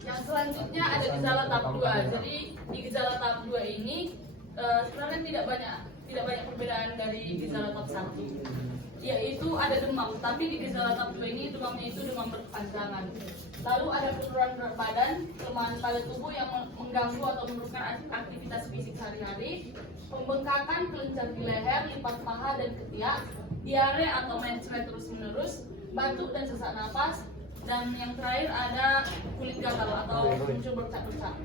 Yang selanjutnya ada gejala tahap 2. Jadi di gejala tahap 2 ini sebenarnya tidak banyak perbedaan dari gejala tahap 1. Yaitu ada demam, tapi di gejala tahap 2 ini demamnya itu demam berkepanjangan. Lalu ada penurunan berat badan, kelemahan pada tubuh yang mengganggu atau menurunkan aktivitas fisik sehari-hari, pembengkakan kelenjar di leher, lipat paha dan ketiak, diare atau mencret terus-menerus, batuk dan sesak napas, dan yang terakhir ada kulit gatal atau muncul bercak-bercak.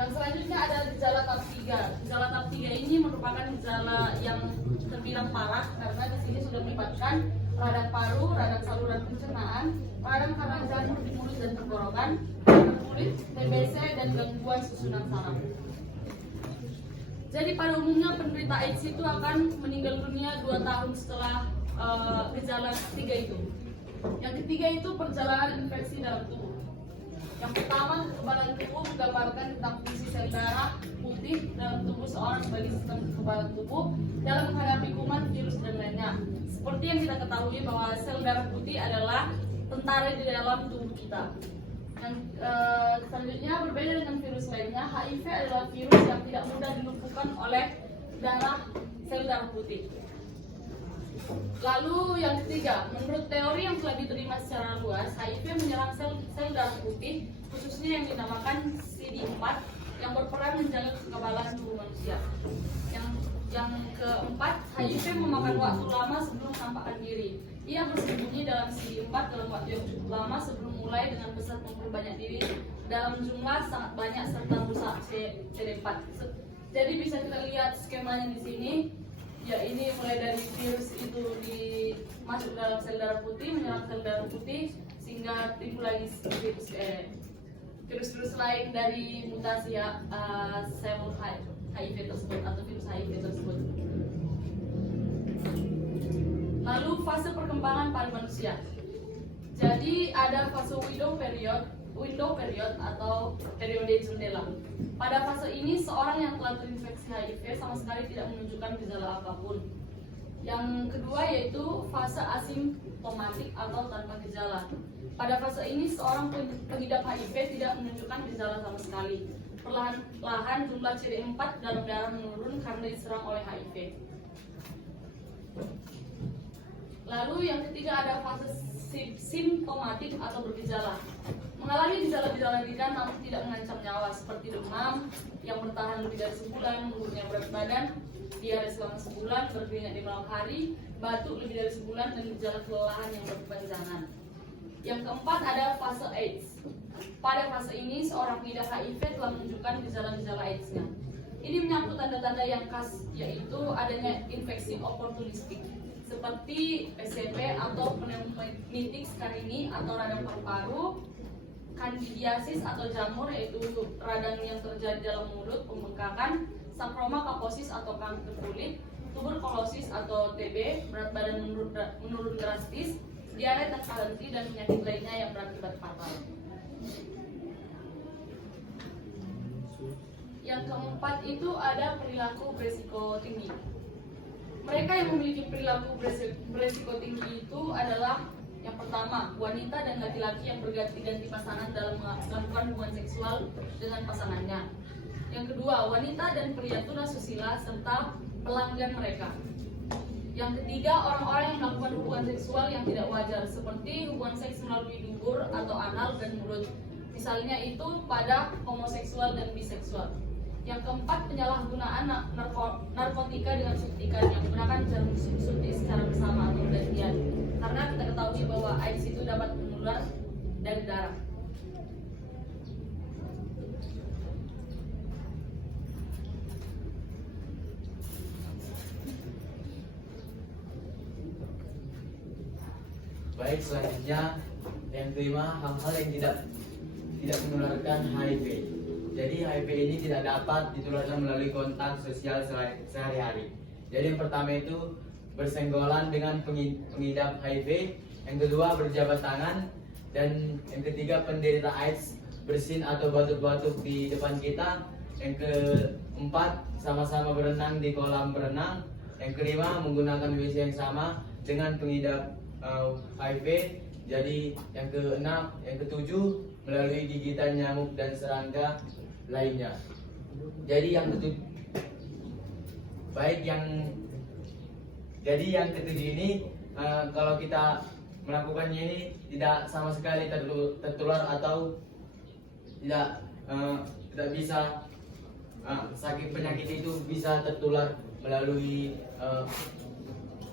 Yang selanjutnya ada gejala tahap 3. Gejala tahap 3 ini merupakan gejala yang terbilang parah karena di sini sudah melibatkan radang paru, radang saluran pencernaan, radang karena jamur di mulut dan tenggorokan, radang kulit, TBC dan gangguan susunan saraf. Jadi pada umumnya penderita AIDS itu akan meninggal dunia 2 tahun setelah gejala ketiga itu. Yang ketiga itu perjalanan infeksi dalam tubuh. Yang pertama, kekebalan tubuh menggambarkan tentang fungsi sel darah putih dalam tubuh seorang sebagai sistem kekebalan tubuh dalam menghadapi kuman, virus, dan lainnya. Seperti yang kita ketahui bahwa sel darah putih adalah tentara di dalam tubuh kita. Yang selanjutnya berbeda dengan virus lainnya, HIV adalah virus yang tidak mudah dilumpuhkan oleh sel darah putih. Lalu yang ketiga, menurut teori yang telah diterima secara luas, HIV menyerang sel darah putih, khususnya yang dinamakan CD4, yang berperan menjaga kekebalan tubuh manusia. Yang keempat, HIV memakan waktu lama sebelum menampakkan diri. Ia bersembunyi dalam CD4 dalam waktu yang cukup lama sebelum mulai dengan pesat memperbanyak diri dalam jumlah sangat banyak serta merusak CD4. Jadi bisa kita lihat skemanya di sini. Ya, ini mulai dari virus itu masuk dalam sel darah putih, menyerang sel darah putih sehingga timbul lagi virus-virus lain dari mutasi sel HIV tersebut atau virus HIV tersebut. Lalu fase perkembangan pada manusia. Jadi ada fase window period atau periode jendela. Pada fase ini seorang yang telah terinfeksi HIV sama sekali tidak menunjukkan gejala apapun. Yang kedua yaitu fase asimptomatik atau tanpa gejala. Pada fase ini seorang pengidap HIV tidak menunjukkan gejala sama sekali. Perlahan-lahan jumlah CD4 dalam darah menurun karena diserang oleh HIV. Lalu yang ketiga ada fase simptomatik atau bergejala. Mengalami gejala-gejala ringan namun tidak mengancam nyawa seperti demam yang bertahan lebih dari sebulan, menurunnya berat badan, diare selama sebulan, berkeringat di malam hari, batuk lebih dari sebulan, dan gejala kelelahan yang berkepanjangan. Yang keempat ada fase AIDS. Pada fase ini seorang pengidap HIV telah menunjukkan gejala-gejala AIDS-nya. Ini menyangkut tanda-tanda yang khas, yaitu adanya infeksi oportunistik seperti PCP atau pneumonitis carini atau radang paru-paru, kandidiasis atau jamur yaitu radang yang terjadi dalam mulut, pembengkakan, saproma kaposis atau kanker kulit, tuberkulosis atau TB, berat badan menurun drastis, diare tanpa henti, dan penyakit lainnya yang berakibat fatal. Yang keempat itu ada perilaku berisiko tinggi. Mereka yang memiliki perilaku berisiko tinggi itu adalah yang pertama, wanita dan laki-laki yang berganti-ganti pasangan dalam melakukan hubungan seksual dengan pasangannya. Yang kedua, wanita dan pria tunasusila serta pelanggan mereka. Yang ketiga, orang-orang yang melakukan hubungan seksual yang tidak wajar seperti hubungan seks melalui dubur atau anal dan mulut. Misalnya itu pada homoseksual dan biseksual. Yang keempat, penyalahgunaan narkotika dengan suntikan yang menggunakan jarum suntik secara bersama atau bergantian. Karena kita ketahui bahwa AIDS itu dapat menular dari darah. Baik, selanjutnya yang kelima, hal-hal yang tidak menularkan HIV. Jadi HIV ini tidak dapat ditularkan melalui kontak sosial sehari-hari. Jadi yang pertama itu bersenggolan dengan pengidap HIV, yang kedua berjabat tangan, dan yang ketiga penderita AIDS bersin atau batuk-batuk di depan kita, yang keempat sama-sama berenang di kolam berenang, yang kelima menggunakan WC yang sama dengan pengidap HIV. Jadi yang keenam, yang ketujuh melalui gigitan nyamuk dan serangga lainnya. Jadi yang ketujuh ini kalau kita melakukannya ini tidak sama sekali tertular atau tidak bisa sakit penyakit itu bisa tertular melalui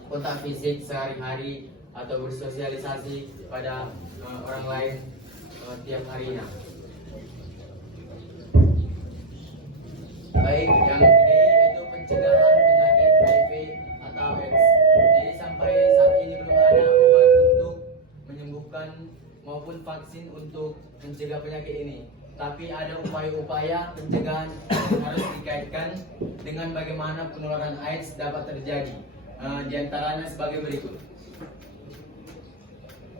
kontak fisik sehari-hari atau bersosialisasi pada orang lain tiap harinya. Baik, yang ini yaitu pencegahan penyakit HIV atau AIDS. Jadi sampai saat ini belum ada obat untuk menyembuhkan maupun vaksin untuk mencegah penyakit ini. Tapi ada upaya-upaya pencegahan yang harus dikaitkan dengan bagaimana penularan AIDS dapat terjadi. Di antaranya sebagai berikut.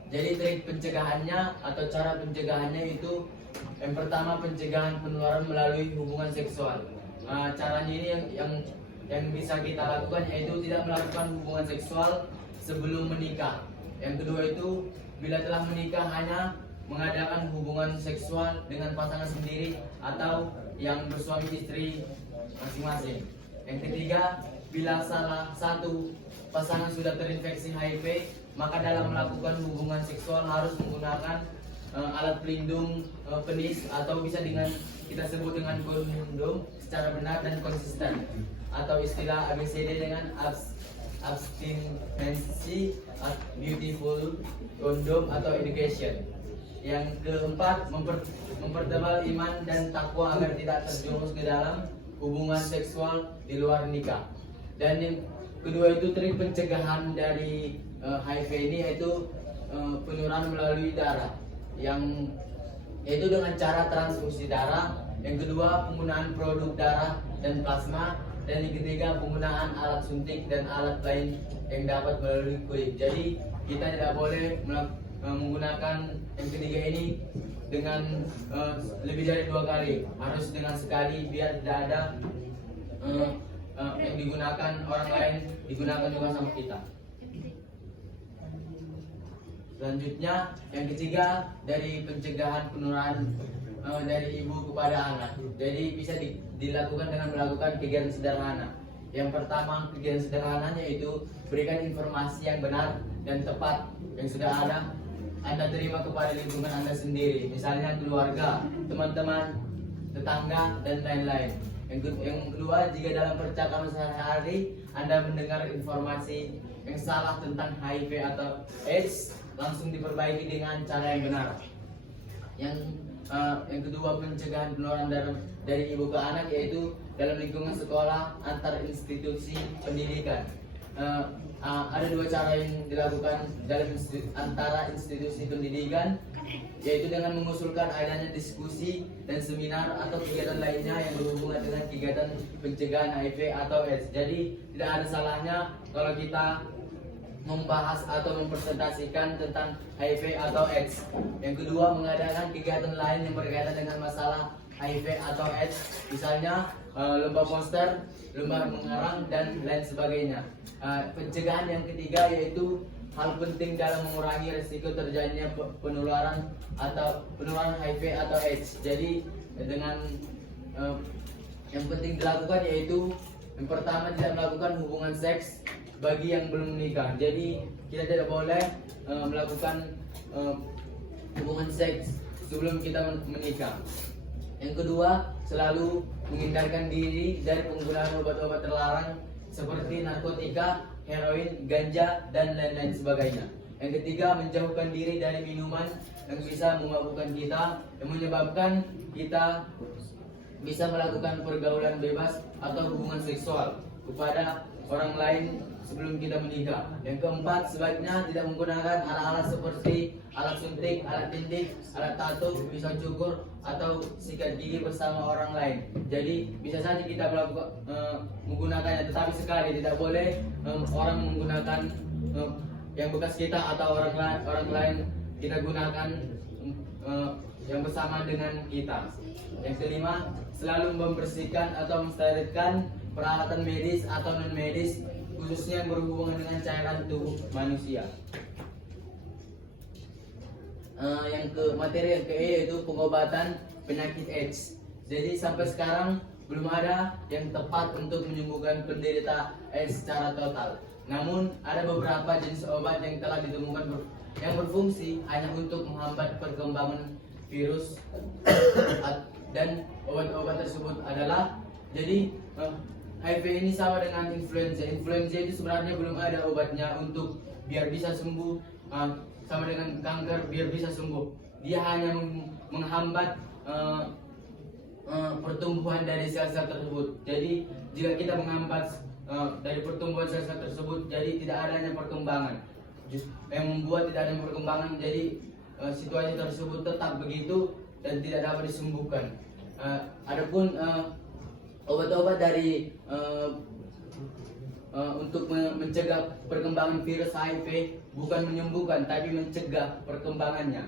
Jadi trik pencegahannya atau cara pencegahannya itu yang pertama pencegahan penularan melalui hubungan seksual. Caranya ini yang bisa kita lakukan yaitu tidak melakukan hubungan seksual sebelum menikah. Yang kedua itu bila telah menikah hanya mengadakan hubungan seksual dengan pasangan sendiri atau yang bersuami istri masing-masing. Yang ketiga, bila salah satu pasangan sudah terinfeksi HIV, maka dalam melakukan hubungan seksual harus menggunakan alat pelindung penis atau bisa kita sebut dengan kondom secara benar dan konsisten, atau istilah ABCD dengan abstinency, beautiful, kondom atau education. Yang keempat, mempertebal iman dan takwa agar tidak terjerumus ke dalam hubungan seksual di luar nikah. Dan yang kedua itu trik pencegahan dari HIV ini yaitu penularan melalui darah, yang yaitu dengan cara transfusi darah. Yang kedua, penggunaan produk darah dan plasma. Dan yang ketiga, penggunaan alat suntik dan alat lain yang dapat melalui kulit. Jadi kita tidak boleh menggunakan yang ketiga ini dengan lebih dari 2 kali, harus dengan sekali biar tidak ada yang digunakan orang lain digunakan juga sama kita. Selanjutnya yang ketiga dari pencegahan penularan dari ibu kepada anak. Jadi bisa dilakukan dengan melakukan kegiatan sederhana. Yang pertama, kegiatan sederhananya yaitu berikan informasi yang benar dan tepat yang sudah ada Anda terima kepada lingkungan Anda sendiri, misalnya keluarga, teman-teman, tetangga, dan lain-lain. Yang kedua, jika dalam percakapan sehari-hari Anda mendengar informasi yang salah tentang HIV atau AIDS, langsung diperbaiki dengan cara yang benar. Yang kedua, pencegahan penularan dari ibu ke anak yaitu dalam lingkungan sekolah antar institusi pendidikan. Ada 2 cara yang dilakukan dalam antara institusi pendidikan, yaitu dengan mengusulkan adanya diskusi dan seminar atau kegiatan lainnya yang berhubungan dengan kegiatan pencegahan HIV atau AIDS. Jadi tidak ada salahnya kalau kita membahas atau mempresentasikan tentang HIV atau AIDS. Yang kedua, mengadakan kegiatan lain yang berkaitan dengan masalah HIV atau AIDS, misalnya lomba poster, lomba mengarang, dan lain sebagainya. Pencegahan yang ketiga yaitu hal penting dalam mengurangi risiko terjadinya penularan HIV atau AIDS. Jadi dengan yang penting dilakukan yaitu yang pertama, tidak melakukan hubungan seks bagi yang belum menikah. Jadi kita tidak boleh melakukan hubungan seks sebelum kita menikah. Yang kedua, selalu menghindarkan diri dari penggunaan obat-obat terlarang seperti narkotika, heroin, ganja, dan lain-lain sebagainya. Yang ketiga, menjauhkan diri dari minuman yang bisa memabukkan kita, yang menyebabkan kita bisa melakukan pergaulan bebas atau hubungan seksual kepada orang lain sebelum kita menikah. Yang keempat, sebaiknya tidak menggunakan alat-alat seperti alat suntik, alat tindik, alat tato, pisau cukur, atau sikat gigi bersama orang lain. Jadi bisa saja kita menggunakannya, tetapi sekali tidak boleh orang menggunakan yang bekas kita atau orang lain kita gunakan yang bersama dengan kita. Yang kelima, selalu membersihkan atau mensterilkan peralatan medis atau non medis, khususnya yang berhubungan dengan cairan tubuh manusia. Materi yang ke E yaitu pengobatan penyakit AIDS. Jadi sampai sekarang belum ada yang tepat untuk menyembuhkan penderita AIDS secara total. Namun ada beberapa jenis obat yang telah ditemukan yang berfungsi hanya untuk menghambat perkembangan virus dan obat-obat tersebut adalah HIV ini sama dengan influenza. Influenza itu sebenarnya belum ada obatnya untuk biar bisa sembuh, sama dengan kanker biar bisa sembuh. Dia hanya menghambat pertumbuhan dari sel-sel tersebut. Jadi jika kita menghambat dari pertumbuhan sel-sel tersebut, jadi tidak adanya perkembangan. Yang membuat tidak adanya perkembangan, jadi situasi tersebut tetap begitu dan tidak dapat disembuhkan. Adapun obat-obat dari untuk mencegah perkembangan virus HIV bukan menyembuhkan tapi mencegah perkembangannya.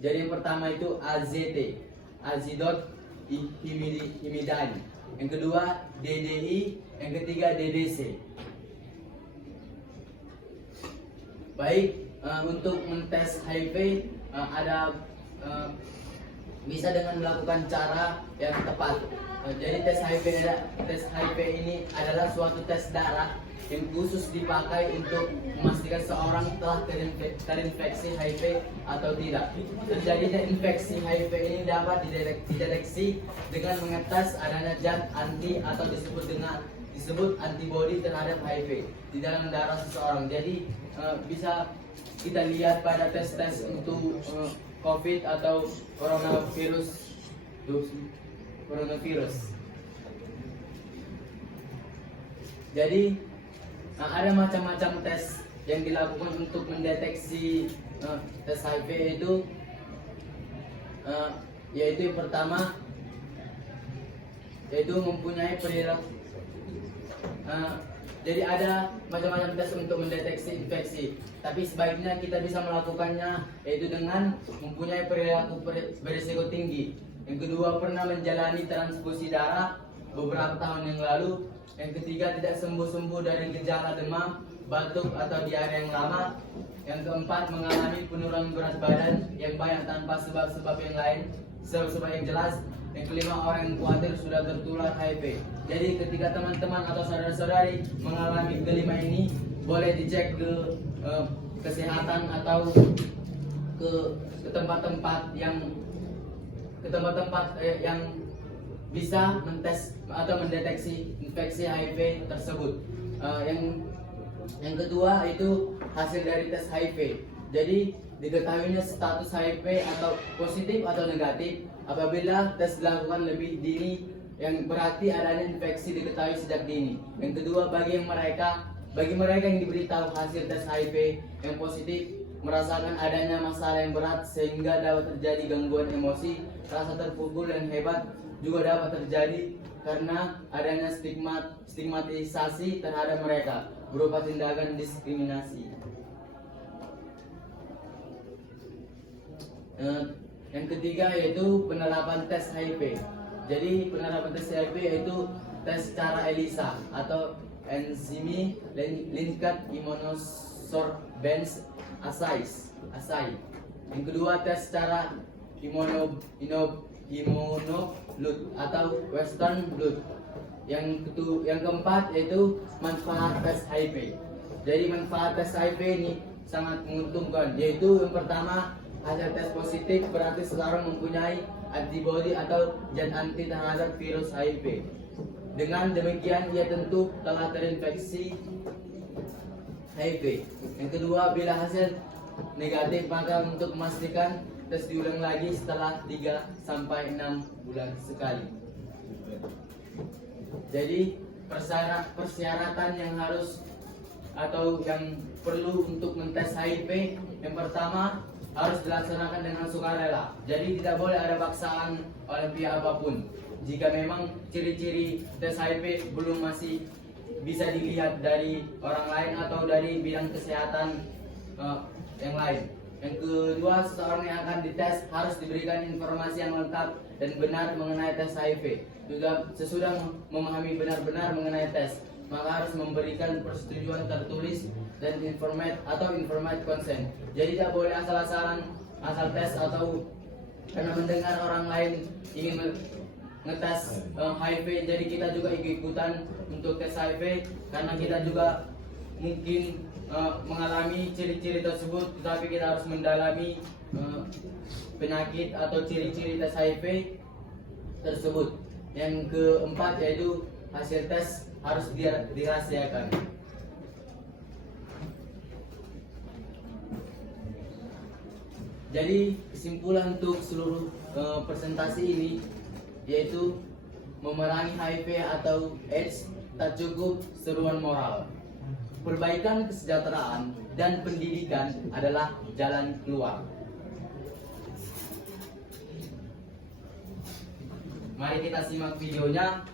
Jadi yang pertama itu AZT, azidot imidine. Yang kedua DDI, yang ketiga DDC. Baik, untuk mentes HIV ada bisa dengan melakukan cara yang tepat. Jadi tes HIV ini adalah suatu tes darah yang khusus dipakai untuk memastikan seorang telah terinfeksi HIV atau tidak. Terjadinya infeksi HIV ini dapat dideteksi dengan mengetes adanya zat anti atau disebut antibodi terhadap HIV di dalam darah seseorang. Jadi bisa kita lihat pada tes-tes untuk COVID atau coronavirus. Jadi ada macam-macam tes yang dilakukan untuk mendeteksi tes HIV itu, yaitu yang pertama yaitu mempunyai perilaku. Jadi ada macam-macam tes untuk mendeteksi infeksi, tapi sebaiknya kita bisa melakukannya yaitu dengan mempunyai perilaku berisiko tinggi. Yang kedua, pernah menjalani transfusi darah beberapa tahun yang lalu. Yang ketiga, tidak sembuh-sembuh dari gejala demam, batuk atau diare yang lama. Yang keempat, mengalami penurunan berat badan yang banyak tanpa sebab-sebab yang lain, sebab yang jelas. Yang kelima, orang yang khawatir sudah tertular HIV. Jadi ketika teman-teman atau saudara-saudari mengalami kelima ini, boleh dicek ke kesehatan atau ke tempat-tempat yang bisa mentes atau mendeteksi infeksi HIV tersebut. Yang kedua itu hasil dari tes HIV. Jadi diketahuinya status HIV atau positif atau negatif apabila tes dilakukan lebih dini, yang berarti adanya infeksi diketahui sejak dini. Yang kedua, bagi mereka yang diberitahu hasil tes HIV yang positif merasakan adanya masalah yang berat sehingga dapat terjadi gangguan emosi, rasa terpukul yang hebat juga dapat terjadi karena adanya stigmatisasi terhadap mereka berupa tindakan diskriminasi. Yang ketiga yaitu penerapan tes HIV. Jadi penerapan tes HIV yaitu tes secara ELISA atau Enzyme Linked Immunosorbence Assay. Yang kedua, tes secara immunoblood atau Western blot. Yang keempat yaitu manfaat tes HIV. Jadi manfaat tes HIV ini sangat menguntungkan, yaitu yang pertama, hasil tes positif berarti seseorang mempunyai antibodi atau zat anti terhadap virus HIV. Dengan demikian ia tentu telah terinfeksi HIV. Yang kedua, bila hasil negatif maka untuk memastikan tes diulang lagi setelah 3 sampai 6 bulan sekali. Jadi persyaratan yang harus atau yang perlu untuk mentes HIV, yang pertama harus dilaksanakan dengan sukarela. Jadi tidak boleh ada paksaan oleh pihak apapun. Jika memang ciri-ciri tes HIV belum masih bisa dilihat dari orang lain atau dari bidang kesehatan yang lain. Yang kedua, seseorang yang akan dites harus diberikan informasi yang lengkap dan benar mengenai tes HIV. Sesudah memahami benar-benar mengenai tes, maka harus memberikan persetujuan tertulis dan informed consent. Jadi tidak boleh asal-asalan asal tes atau karena mendengar orang lain ingin ngetes HIV, jadi kita juga ikut-ikutan untuk tes HIV karena kita juga mungkin mengalami ciri-ciri tersebut, tetapi kita harus mendalami penyakit atau ciri-ciri tes HIV tersebut. Yang keempat yaitu hasil tes harus dirahasiakan. Jadi kesimpulan untuk seluruh presentasi ini yaitu memerangi HIV atau AIDS tak cukup seruan moral. Perbaikan kesejahteraan dan pendidikan adalah jalan keluar. Mari kita simak videonya.